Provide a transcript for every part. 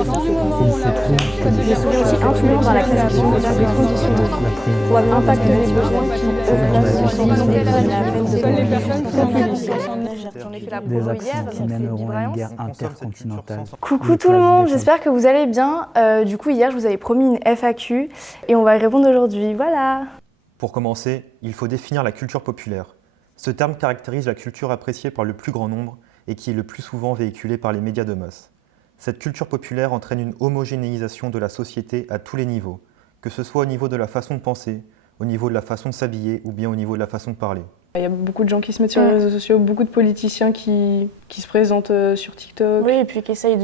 Je suis aussi influence dans la création des conditions de vie ou impacte les besoins qui des actions qui mèneront à une guerre intercontinentale. Coucou tout le monde, j'espère que vous allez bien. Du coup, hier, je vous avais promis une FAQ et on va y répondre aujourd'hui. Voilà. Pour commencer, il faut définir la culture populaire. Ce terme caractérise la culture appréciée par le plus grand nombre et qui est le plus souvent véhiculée par les médias de masse. Cette culture populaire entraîne une homogénéisation de la société à tous les niveaux, que ce soit au niveau de la façon de penser, au niveau de la façon de s'habiller ou bien au niveau de la façon de parler. Il y a beaucoup de gens qui se mettent sur les réseaux sociaux, beaucoup de politiciens qui se présentent sur TikTok. Oui, et puis qui essayent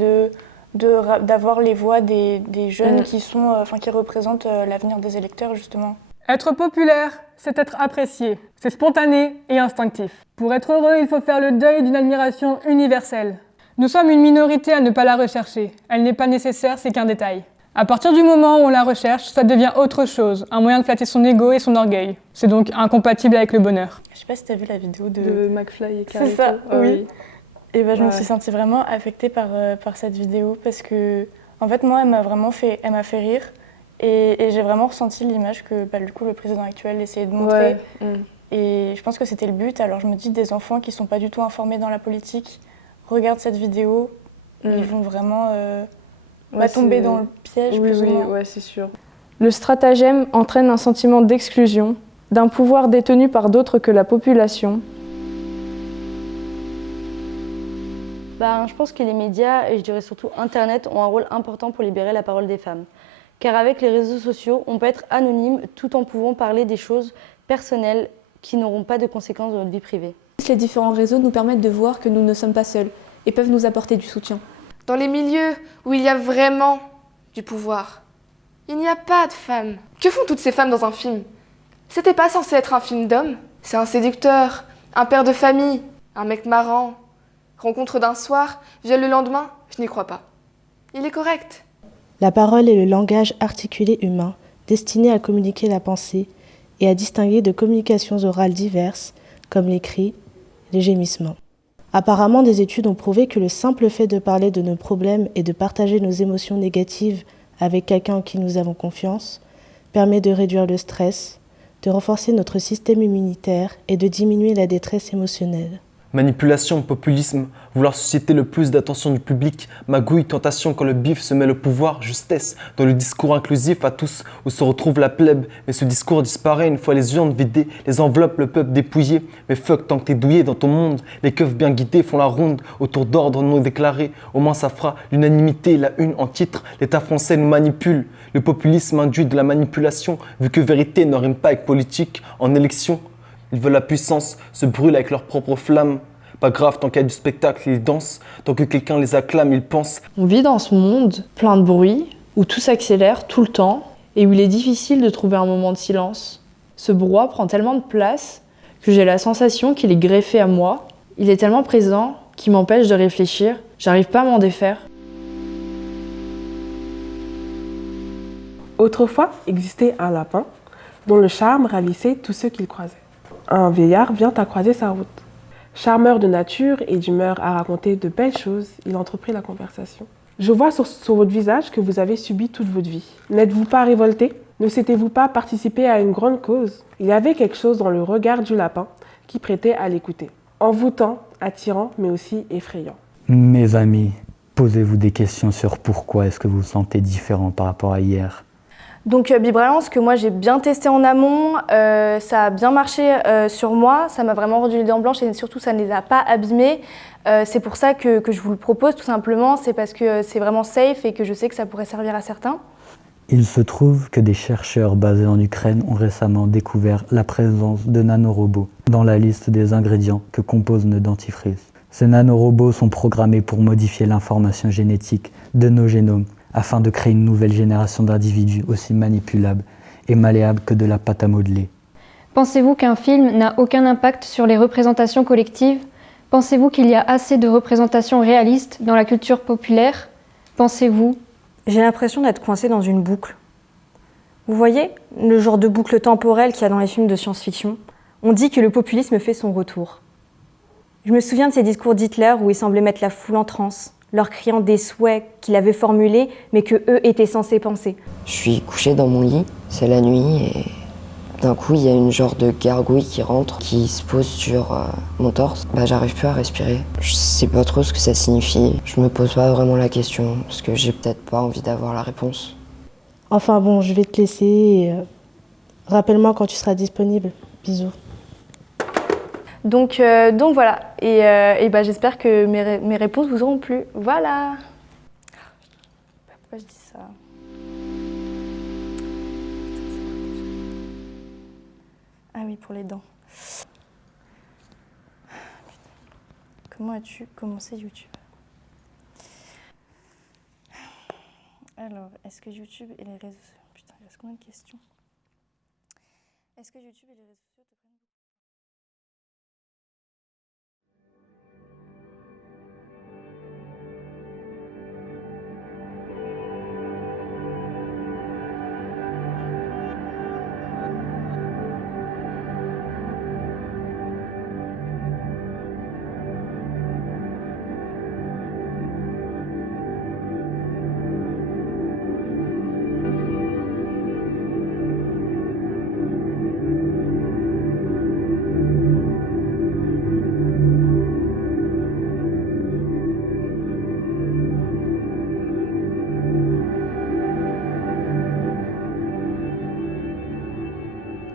d'avoir les voix des jeunes qui représentent l'avenir des électeurs, justement. Être populaire, c'est être apprécié. C'est spontané et instinctif. Pour être heureux, il faut faire le deuil d'une admiration universelle. Nous sommes une minorité à ne pas la rechercher. Elle n'est pas nécessaire, c'est qu'un détail. À partir du moment où on la recherche, ça devient autre chose, un moyen de flatter son ego et son orgueil. C'est donc incompatible avec le bonheur. Je sais pas si t'as vu la vidéo de McFly et Carlito. C'est ça, oui. Et je me suis sentie vraiment affectée par cette vidéo parce que, en fait, moi, elle m'a fait rire et j'ai vraiment ressenti l'image que, du coup, le président actuel essayait de montrer. Ouais. Et je pense que c'était le but. Alors je me dis, des enfants qui sont pas du tout informés dans la politique regardent cette vidéo, ils vont vraiment tomber dans le piège. Oui, c'est sûr. Le stratagème entraîne un sentiment d'exclusion, d'un pouvoir détenu par d'autres que la population. Je pense que les médias, et je dirais surtout Internet, ont un rôle important pour libérer la parole des femmes. Car avec les réseaux sociaux, on peut être anonyme tout en pouvant parler des choses personnelles qui n'auront pas de conséquences dans notre vie privée. Les différents réseaux nous permettent de voir que nous ne sommes pas seuls et peuvent nous apporter du soutien. Dans les milieux où il y a vraiment du pouvoir, il n'y a pas de femmes. Que font toutes ces femmes dans un film? C'était pas censé être un film d'hommes. C'est un séducteur, un père de famille, un mec marrant. Rencontre d'un soir, viol le lendemain, je n'y crois pas. Il est correct. La parole est le langage articulé humain, destiné à communiquer la pensée et à distinguer de communications orales diverses, comme les cris, les gémissements. Apparemment, des études ont prouvé que le simple fait de parler de nos problèmes et de partager nos émotions négatives avec quelqu'un en qui nous avons confiance permet de réduire le stress, de renforcer notre système immunitaire et de diminuer la détresse émotionnelle. Manipulation, populisme, vouloir susciter le plus d'attention du public, magouille, tentation quand le bif se mêle au pouvoir, justesse, dans le discours inclusif à tous où se retrouve la plèbe. Mais ce discours disparaît une fois les urnes vidées, les enveloppes, le peuple dépouillé. Mais fuck, tant que t'es douillé dans ton monde, les keufs bien guidés font la ronde autour d'ordres non déclarés. Au moins ça fera l'unanimité, la une en titre. L'État français nous manipule. Le populisme induit de la manipulation, vu que vérité ne rime pas avec politique en élection. Ils veulent la puissance, se brûlent avec leurs propres flammes. Pas grave, tant qu'il y a du spectacle, ils dansent. Tant que quelqu'un les acclame, ils pensent. On vit dans ce monde plein de bruit, où tout s'accélère tout le temps, et où il est difficile de trouver un moment de silence. Ce brouhaha prend tellement de place que j'ai la sensation qu'il est greffé à moi. Il est tellement présent qu'il m'empêche de réfléchir. J'arrive pas à m'en défaire. Autrefois existait un lapin dont le charme ravissait tous ceux qu'il croisait. Un vieillard vient à croiser sa route. Charmeur de nature et d'humeur à raconter de belles choses, il entreprit la conversation. Je vois sur votre visage que vous avez subi toute votre vie. N'êtes-vous pas révolté? Ne souhaitez-vous pas participer à une grande cause? Il y avait quelque chose dans le regard du lapin qui prêtait à l'écouter. Envoûtant, attirant, mais aussi effrayant. Mes amis, posez-vous des questions sur pourquoi est-ce que vous vous sentez différent par rapport à hier. Donc Bibralance, que moi j'ai bien testé en amont, ça a bien marché sur moi, ça m'a vraiment rendu les dents blanches et surtout ça ne les a pas abîmées. C'est pour ça que je vous le propose tout simplement, c'est parce que c'est vraiment safe et que je sais que ça pourrait servir à certains. Il se trouve que des chercheurs basés en Ukraine ont récemment découvert la présence de nanorobots dans la liste des ingrédients que compose le dentifrice. Ces nanorobots sont programmés pour modifier l'information génétique de nos génomes afin de créer une nouvelle génération d'individus aussi manipulables et malléables que de la pâte à modeler. Pensez-vous qu'un film n'a aucun impact sur les représentations collectives? Pensez-vous qu'il y a assez de représentations réalistes dans la culture populaire? Pensez-vous? J'ai l'impression d'être coincée dans une boucle. Vous voyez, le genre de boucle temporelle qu'il y a dans les films de science-fiction? On dit que le populisme fait son retour. Je me souviens de ces discours d'Hitler où il semblait mettre la foule en transe, leur criant des souhaits qu'il avait formulés, mais que eux étaient censés penser. Je suis couchée dans mon lit, c'est la nuit, et d'un coup, il y a une genre de gargouille qui rentre, qui se pose sur mon torse. J'arrive plus à respirer. Je sais pas trop ce que ça signifie. Je me pose pas vraiment la question, parce que j'ai peut-être pas envie d'avoir la réponse. Enfin bon, je vais te laisser et rappelle-moi quand tu seras disponible. Bisous. Donc voilà, et j'espère que mes réponses vous auront plu. Voilà. Pourquoi je dis ça ? Ah oui, pour les dents. Comment as-tu commencé YouTube ? Alors, est-ce que YouTube et les réseaux sociaux... Putain, il reste combien de questions ? Est-ce que YouTube et les réseaux sociaux te prennent...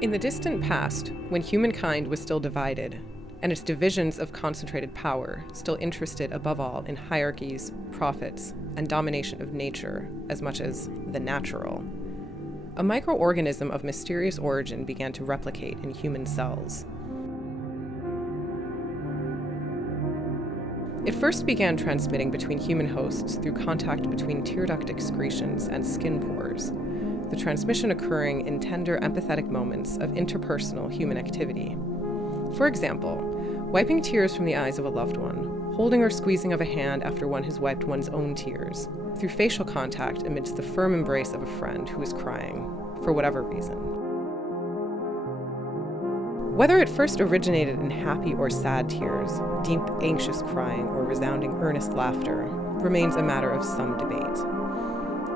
In the distant past, when humankind was still divided, and its divisions of concentrated power still interested above all in hierarchies, profits, and domination of nature as much as the natural, a microorganism of mysterious origin began to replicate in human cells. It first began transmitting between human hosts through contact between tear duct excretions and skin pores, the transmission occurring in tender, empathetic moments of interpersonal human activity. For example, wiping tears from the eyes of a loved one, holding or squeezing of a hand after one has wiped one's own tears, through facial contact amidst the firm embrace of a friend who is crying, for whatever reason. Whether it first originated in happy or sad tears, deep, anxious crying, or resounding, earnest laughter, remains a matter of some debate.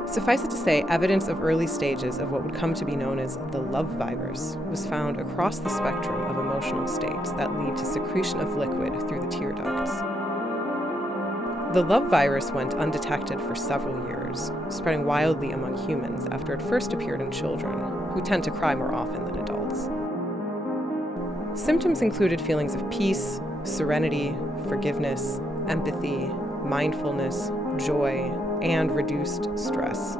Suffice it to say, evidence of early stages of what would come to be known as the love virus was found across the spectrum of emotional states that lead to secretion of liquid through the tear ducts. The love virus went undetected for several years, spreading wildly among humans after it first appeared in children, who tend to cry more often than adults. Symptoms included feelings of peace, serenity, forgiveness, empathy, mindfulness, joy, and reduced stress.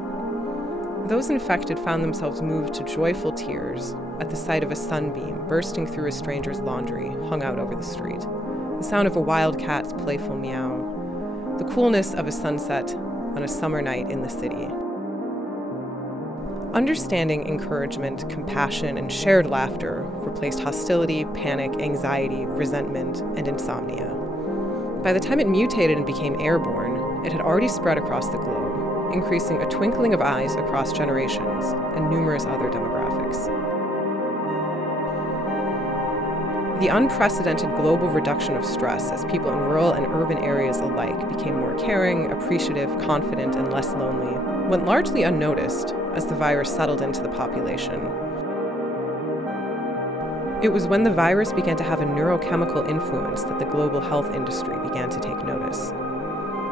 Those infected found themselves moved to joyful tears at the sight of a sunbeam bursting through a stranger's laundry hung out over the street, the sound of a wild cat's playful meow, the coolness of a sunset on a summer night in the city. Understanding, encouragement, compassion, and shared laughter replaced hostility, panic, anxiety, resentment, and insomnia. By the time it mutated and became airborne, it had already spread across the globe, increasing a twinkling of eyes across generations and numerous other demographics. The unprecedented global reduction of stress as people in rural and urban areas alike became more caring, appreciative, confident, and less lonely went largely unnoticed as the virus settled into the population. It was when the virus began to have a neurochemical influence that the global health industry began to take notice.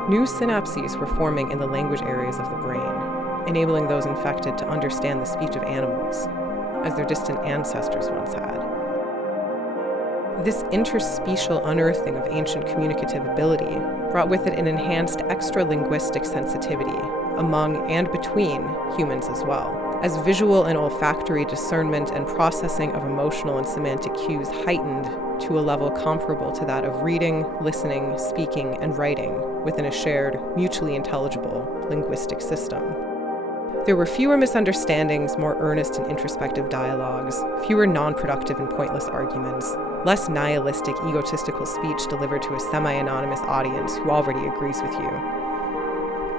New synapses were forming in the language areas of the brain, enabling those infected to understand the speech of animals, as their distant ancestors once had. This interspecial unearthing of ancient communicative ability brought with it an enhanced extra-linguistic sensitivity among and between humans as well, as visual and olfactory discernment and processing of emotional and semantic cues heightened to a level comparable to that of reading, listening, speaking, and writing within a shared, mutually intelligible linguistic system. There were fewer misunderstandings, more earnest and introspective dialogues, fewer non-productive and pointless arguments, less nihilistic, egotistical speech delivered to a semi-anonymous audience who already agrees with you.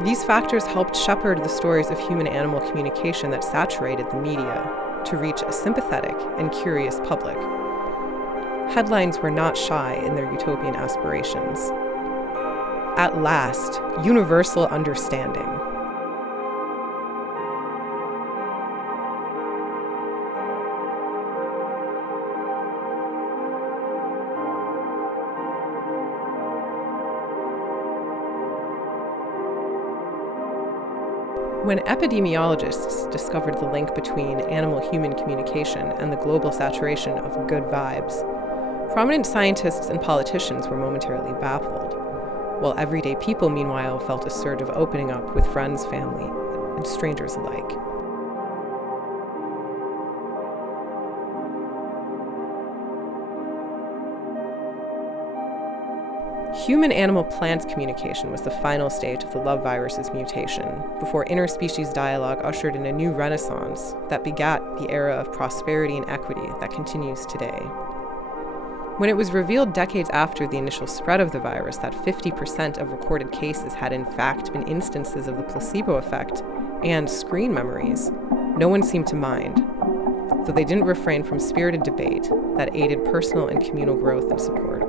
These factors helped shepherd the stories of human-animal communication that saturated the media to reach a sympathetic and curious public. Headlines were not shy in their utopian aspirations. At last, universal understanding. When epidemiologists discovered the link between animal-human communication and the global saturation of good vibes, prominent scientists and politicians were momentarily baffled, while everyday people, meanwhile, felt a surge of opening up with friends, family, and strangers alike. Human-animal-plant communication was the final stage of the love virus's mutation, before interspecies dialogue ushered in a new renaissance that begat the era of prosperity and equity that continues today. When it was revealed decades after the initial spread of the virus that 50% of recorded cases had in fact been instances of the placebo effect and screen memories, no one seemed to mind, though they didn't refrain from spirited debate that aided personal and communal growth and support.